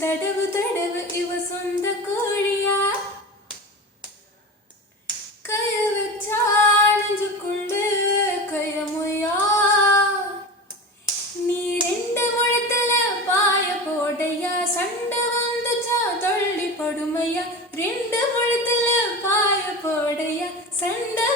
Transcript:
தடவு தடவு இவ சொந்த கோழியா கைய வச்சா நெஞ்சுக்குண்டு கையமுயா நீ ரெண்டு முழத்துல பாய போடையா சண்டை வந்துச்சா தள்ளி படுமையா ரெண்டு முழத்துல பாய போடையா சண்டை